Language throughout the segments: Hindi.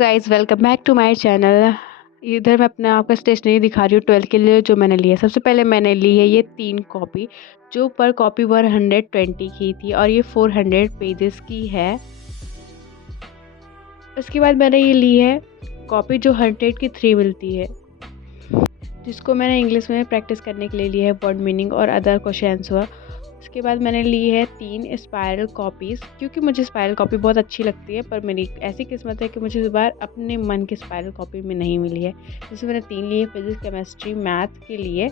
Guys, welcome back to my channel. इधर मैं अपने आपका स्टेशनरी दिखा रही हूँ 12th के लिए जो मैंने लिया। सबसे पहले मैंने ली है ये 3 कॉपी जो पर कॉपी 120 की थी और ये 400 पेजेस की है। उसके बाद मैंने ये ली है कॉपी जो 100 की 3 मिलती है, जिसको मैंने इंग्लिश में प्रैक्टिस करने के लिए लिया है, वर्ड मीनिंग और अदर क्वेश्चंस हुआ। उसके बाद मैंने ली है 3 स्पायरल कॉपीज़, क्योंकि मुझे स्पायरल कॉपी बहुत अच्छी लगती है, पर मेरी ऐसी किस्मत है कि मुझे इस बार अपने मन की स्पायरल कॉपी में नहीं मिली है। जिसमें मैंने 3 ली है, फिजिक्स, केमिस्ट्री, मैथ के लिए।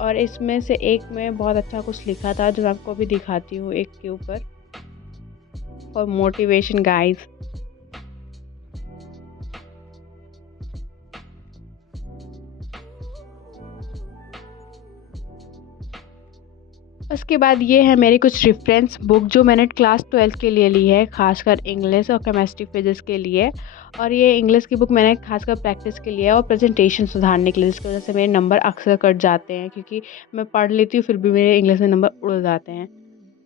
और इसमें से एक में बहुत अच्छा कुछ लिखा था जो मैं आपको अभी दिखाती हूँ एक के ऊपर, फॉर मोटिवेशन गाइज। उसके बाद ये है मेरी कुछ रेफरेंस बुक जो मैंने क्लास 12 के लिए ली है, खासकर इंग्लिश और केमिस्ट्री फिजिक्स के लिए। और ये इंग्लिश की बुक मैंने खासकर प्रैक्टिस के लिए और प्रेजेंटेशन सुधारने के लिए, जिसकी वजह से मेरे नंबर अक्सर कट जाते हैं, क्योंकि मैं पढ़ लेती हूँ फिर भी मेरे इंग्लिश में नंबर उड़ जाते हैं।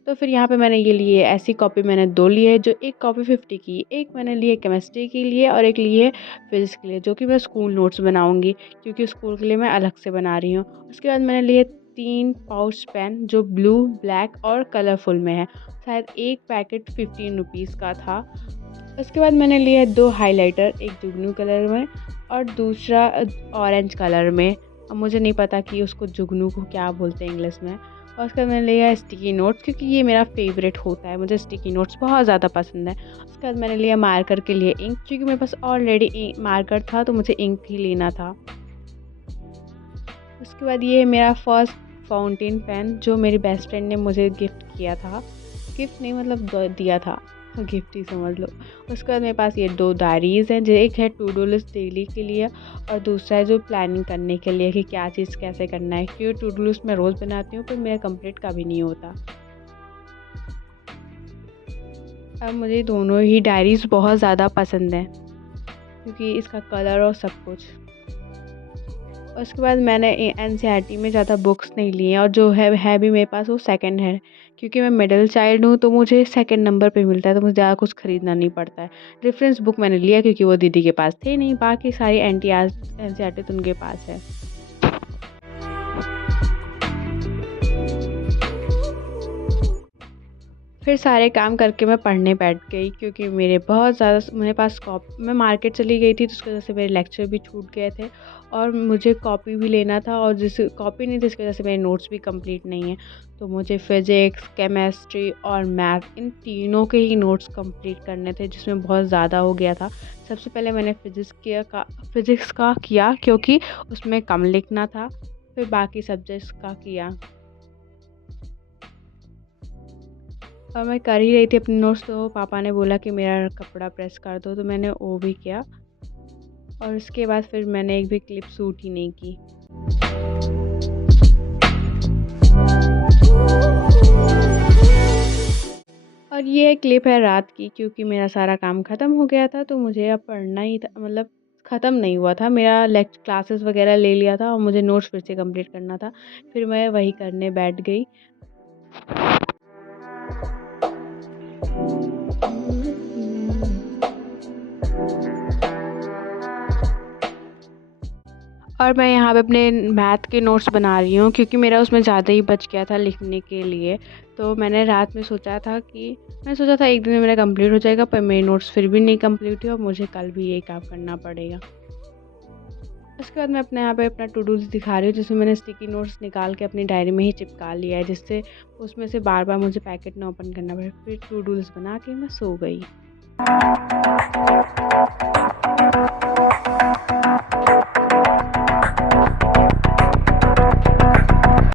तो फिर यहाँ पे मैंने ये लिए, ऐसी कॉपी मैंने 2 ली है, जो एक कॉपी 50 की, एक मैंने ली है केमिस्ट्री के लिए और एक ली है फिजिक्स के लिए, जो कि मैं स्कूल नोट्स बनाऊँगी, क्योंकि स्कूल के लिए मैं अलग से बना रही हूँ। उसके बाद मैंने लिए 3 पाउच पेन जो ब्लू, ब्लैक और कलरफुल में है। शायद एक पैकेट 15 रुपीज़ का था। उसके बाद मैंने लिया 2 हाइलाइटर, एक जुगनू कलर में और दूसरा ऑरेंज कलर में। अब मुझे नहीं पता कि उसको जुगनू को क्या बोलते हैं इंग्लिश में। और उसके बाद मैंने लिया स्टिकी नोट्स, क्योंकि ये मेरा फेवरेट होता है, मुझे स्टिकी नोट्स बहुत ज़्यादा पसंद है। उसके बाद मैंने लिया मार्कर के लिए इंक, क्योंकि मेरे पास ऑलरेडी मार्कर था तो मुझे इंक ही लेना था। उसके बाद ये मेरा फर्स्ट फाउंटेन पेन जो मेरी बेस्ट फ्रेंड ने मुझे गिफ्ट किया था। गिफ्ट नहीं, मतलब दिया था, गिफ्ट ही समझ लो। उसके बाद मेरे पास ये 2 डायरीज़ हैं, जो एक है टू डू लिस्ट डेली के लिए और दूसरा है जो प्लानिंग करने के लिए कि क्या चीज़ कैसे करना है, क्योंकि टू डू लिस्ट मैं रोज़ बनाती हूँ पर मेरा कंप्लीट कभी नहीं होता। अब मुझे दोनों ही डायरीज़ बहुत ज़्यादा पसंद हैं, क्योंकि इसका कलर और सब कुछ। उसके बाद मैंने एनसीईआरटी में ज़्यादा बुक्स नहीं ली हैं, और जो है भी मेरे पास वो सेकंड है, क्योंकि मैं मिडिल चाइल्ड हूँ तो मुझे सेकंड नंबर पे मिलता है, तो मुझे ज़्यादा कुछ ख़रीदना नहीं पड़ता है। रेफरेंस बुक मैंने लिया क्योंकि वो दीदी के पास थे नहीं, बाकी सारी एनसीईआरटी तो उनके पास है। फिर सारे काम करके मैं पढ़ने बैठ गई, क्योंकि मेरे पास मैं मार्केट चली गई थी, तो उसकी वजह से मेरे लेक्चर भी छूट गए थे और मुझे कॉपी भी लेना था, और जिस कॉपी नहीं थी इसकी वजह से मेरे नोट्स भी कंप्लीट नहीं हैं। तो मुझे फिज़िक्स, केमिस्ट्री और मैथ, इन तीनों के ही नोट्स कंप्लीट करने थे, जिसमें बहुत ज़्यादा हो गया था। सबसे पहले मैंने फिज़िक्स का किया, क्योंकि उसमें कम लिखना था। फिर बाकी सब्जेक्ट्स का किया, और मैं कर ही रही थी अपने नोट्स, तो पापा ने बोला कि मेरा कपड़ा प्रेस कर दो, तो मैंने वो भी किया। और उसके बाद फिर मैंने एक भी क्लिप शूट ही नहीं की। और ये क्लिप है रात की, क्योंकि मेरा सारा काम ख़त्म हो गया था, तो मुझे अब पढ़ना ही था, मतलब ख़त्म नहीं हुआ था मेरा, क्लासेस वगैरह ले लिया था और मुझे नोट्स फिर से कंप्लीट करना था। फिर मैं वही करने बैठ गई। और मैं यहाँ पे अपने मैथ के नोट्स बना रही हूँ, क्योंकि मेरा उसमें ज़्यादा ही बच गया था लिखने के लिए। तो मैंने रात में सोचा था एक दिन में मेरा कंप्लीट हो जाएगा, पर मेरे नोट्स फिर भी नहीं कंप्लीट हुए और मुझे कल भी यही काम करना पड़ेगा। उसके बाद मैं अपने यहाँ पे अपना टू डू लिस्ट दिखा रही हूँ, जिसमें मैंने स्टिकी नोट्स निकाल के अपनी डायरी में ही चिपका लिया है, जिससे उसमें से बार बार मुझे पैकेट ना ओपन करना पड़े। फिर टू डू लिस्ट बना के मैं सो गई।